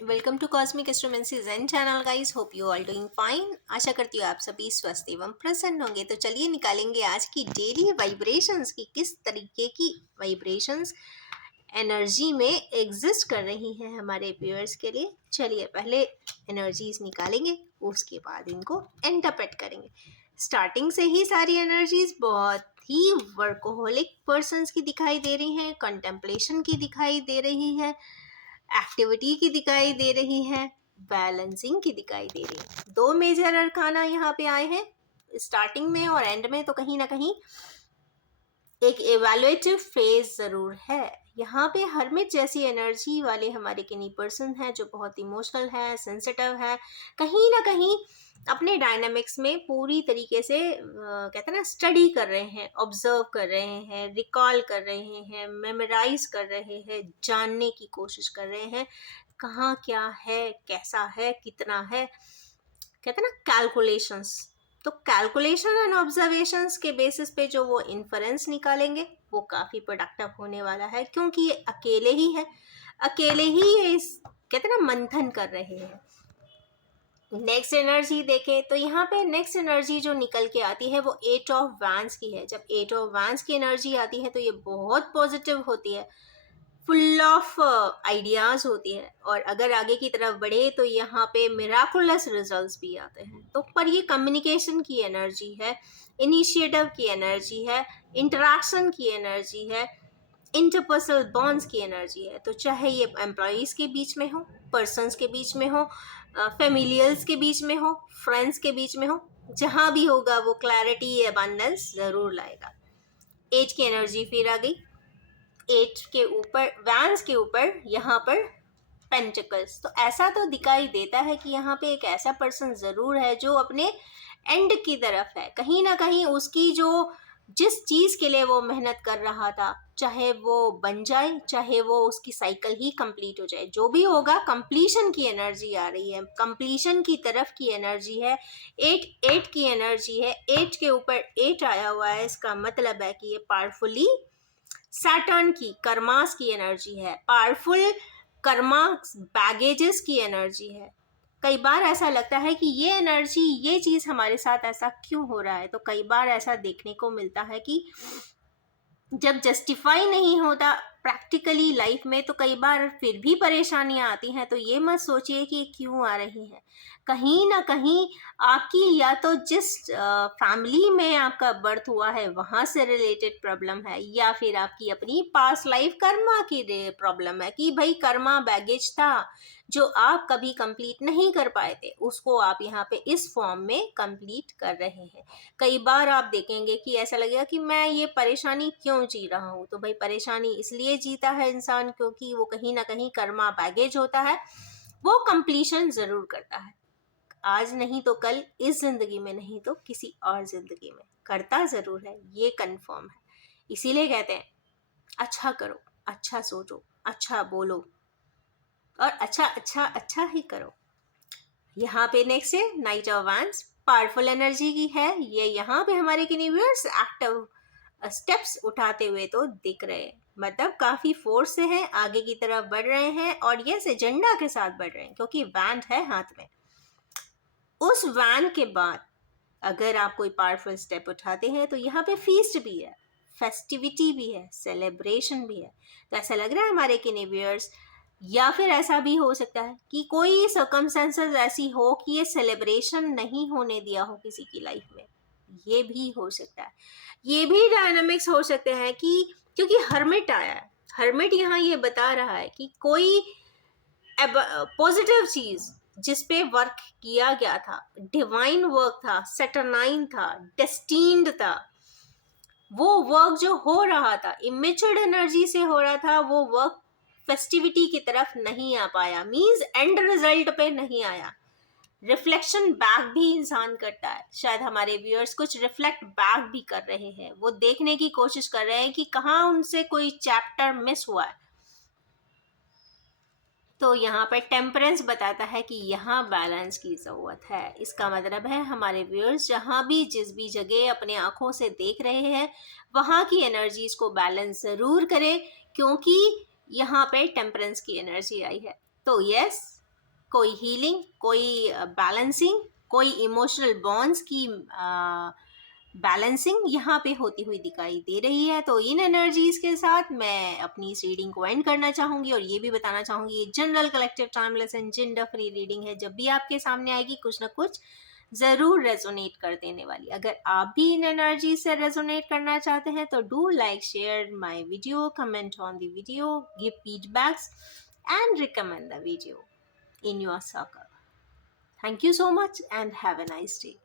Welcome to cosmic astromancy zen channel guys. Hope you all doing fine. आशा करती हूँ आप सभी स्वस्थ एवं प्रसन्न होंगे। तो चलिए निकालेंगे आज की डेली वाइब्रेशंस की किस तरीके की वाइब्रेशंस एनर्जी में एग्जिस्ट कर रही हैं हमारे व्यूअर्स के लिए। चलिए पहले एनर्जीज निकालेंगे, उसके बाद इनको इंटरप्रेट करेंगे। स्टार्टिंग से ही सारी एनर्जीज बहुत ही वर्कोहोलिक पर्सन्स की दिखाई दे रही हैं, कंटेम्पलेशन की दिखाई दे रही है, एक्टिविटी की दिखाई दे रही है, बैलेंसिंग की दिखाई दे रही है। दो मेजर अरकाना यहाँ पे आए हैं स्टार्टिंग में और एंड में, तो कहीं ना कहीं एक एवेल्युएटिव फेज ज़रूर है। यहाँ पे हरमिट जैसी एनर्जी वाले हमारे किन्हीं पर्सन हैं जो बहुत इमोशनल है, सेंसिटिव है, कहीं ना कहीं अपने डायनामिक्स में पूरी तरीके से कहते हैं ना, स्टडी कर रहे हैं, ऑब्जर्व कर रहे हैं, रिकॉल कर रहे हैं, मेमोराइज कर रहे हैं, जानने की कोशिश कर रहे हैं कहाँ क्या है, कैसा है, कितना है, कहते हैं ना कैलकुलेशंस। तो कैलकुलेशन एंड ऑब्जर्वेशंस के बेसिस पे जो वो इन्फरेंस निकालेंगे वो काफ़ी प्रोडक्टिव होने वाला है, क्योंकि ये अकेले ही है, अकेले ही ये इस कहते हैं ना मंथन कर रहे हैं। नेक्स्ट एनर्जी देखें तो यहाँ पे नेक्स्ट एनर्जी जो निकल के आती है वो एट ऑफ वैंस की है। जब एट ऑफ वैंस की एनर्जी आती है तो ये बहुत पॉजिटिव होती है, फुल ऑफ आइडियाज़ होती है, और अगर आगे की तरफ बढ़े तो यहाँ पे मिराकुलस रिजल्ट्स भी आते हैं। तो पर ये कम्युनिकेशन की एनर्जी है, इनिशिएटिव की एनर्जी है, इंटरेक्शन की एनर्जी है, इंटरपर्सनल बॉन्ड्स की एनर्जी है। तो चाहे ये एम्प्लॉयज़ के बीच में हो, पर्सनस के बीच में हो, फेमिलियल्स के बीच में हो, फ्रेंड्स के बीच में हो, जहाँ भी होगा वो क्लैरिटी, अबंडेंस ज़रूर लाएगा। एज की एनर्जी फिर आ गई, एट के ऊपर, वैंस के ऊपर यहाँ पर पेंटिकल्स। तो ऐसा तो दिखाई देता है कि यहाँ पे एक ऐसा पर्सन ज़रूर है जो अपने एंड की तरफ है। कहीं ना कहीं उसकी जो जिस चीज़ के लिए वो मेहनत कर रहा था, चाहे वो बन जाए, चाहे वो उसकी साइकिल ही कंप्लीट हो जाए, जो भी होगा कंप्लीशन की एनर्जी आ रही है, कंप्लीशन की तरफ की एनर्जी है। एट एट की एनर्जी है, एट के ऊपर एट आया हुआ है, इसका मतलब है कि ये पावरफुली सैटर्न की कर्मास की एनर्जी है, पावरफुल कर्मा बैगेजेस की एनर्जी है। कई बार ऐसा लगता है कि ये एनर्जी, ये चीज़ हमारे साथ ऐसा क्यों हो रहा है। तो कई बार ऐसा देखने को मिलता है कि जब जस्टिफाई नहीं होता प्रैक्टिकली लाइफ में, तो कई बार फिर भी परेशानियां आती हैं। तो ये मत सोचिए कि क्यों आ रही हैं, कहीं ना कहीं आपकी या तो जिस फैमिली में आपका बर्थ हुआ है वहाँ से रिलेटेड प्रॉब्लम है, या फिर आपकी अपनी पास्ट लाइफ कर्मा की प्रॉब्लम है कि भाई कर्मा बैगेज था जो आप कभी कंप्लीट नहीं कर पाए थे, उसको आप यहाँ पे इस फॉर्म में कंप्लीट कर रहे हैं। कई बार आप देखेंगे कि ऐसा लगेगा कि मैं ये परेशानी क्यों जी रहा हूँ। तो भाई परेशानी इसलिए जीता है इंसान क्योंकि वो कहीं ना कहीं कर्मा बैगेज होता है, वो कंप्लीशन ज़रूर करता है। आज नहीं तो कल, इस ज़िंदगी में नहीं तो किसी और ज़िंदगी में करता ज़रूर है, ये कंफर्म है। इसीलिए कहते हैं अच्छा करो, अच्छा सोचो, अच्छा बोलो, और अच्छा अच्छा अच्छा ही करो। यहाँ पे नेक्स्ट है night of wands, powerful energy की है ये। यहाँ पे हमारे व्यूअर्स एक्टिव स्टेप्स उठाते हुए तो दिख रहे हैं, मतलब काफ़ी फोर्स से हैं, आगे की तरफ बढ़ रहे हैं, और यस एजेंडा के साथ बढ़ रहे हैं क्योंकि वैंड है हाथ में। उस वैन के बाद अगर आप कोई पावरफुल स्टेप उठाते हैं तो यहाँ पे फीस्ट भी है, फेस्टिविटी भी है, सेलिब्रेशन भी है। तो ऐसा लग रहा है हमारे व्यूअर्स, या फिर ऐसा भी हो सकता है कि कोई सर्कमस्टेंसेस ऐसी हो कि ये सेलिब्रेशन नहीं होने दिया हो किसी की लाइफ में, ये भी हो सकता है। ये भी डायनामिक्स हो सकते हैं कि क्योंकि हर्मिट आया है, हर्मिट यहाँ ये बता रहा है कि कोई पॉजिटिव चीज जिस पे वर्क किया गया था, डिवाइन वर्क था, सेटरनाइन था, डेस्टीन्ड था, वो वर्क जो हो रहा था इमेच्योर्ड एनर्जी से हो रहा था, वो वर्क फेस्टिविटी की तरफ नहीं आ पाया, मींस एंड रिजल्ट पे नहीं आया। रिफ्लेक्शन बैक भी इंसान करता है, शायद हमारे व्यूअर्स कुछ रिफ्लेक्ट बैक भी कर रहे हैं, वो देखने की कोशिश कर रहे हैं कि कहाँ उनसे कोई चैप्टर मिस हुआ है। तो यहाँ पर टेम्परेंस बताता है कि यहाँ बैलेंस की ज़रूरत है। इसका मतलब है हमारे व्यूअर्स जहाँ भी जिस भी जगह अपने आँखों से देख रहे हैं वहाँ की एनर्जीज को बैलेंस ज़रूर करें, क्योंकि यहाँ पे टेम्परेंस की एनर्जी आई है। तो यस, कोई हीलिंग, कोई बैलेंसिंग, कोई इमोशनल बॉन्ड्स की बैलेंसिंग यहाँ पे होती हुई दिखाई दे रही है। तो इन एनर्जीज के साथ मैं अपनी इस रीडिंग को एंड करना चाहूंगी और ये भी बताना चाहूंगी ये general collective timeless and gender free reading है। जब भी आपके सामने आएगी कुछ ना कुछ जरूर रेजोनेट कर देने वाली। अगर आप भी इन एनर्जी से रेजोनेट करना चाहते हैं तो do like, share my video, comment on the video, give feedbacks and recommend the video in your circle. Thank you so much and have a nice day.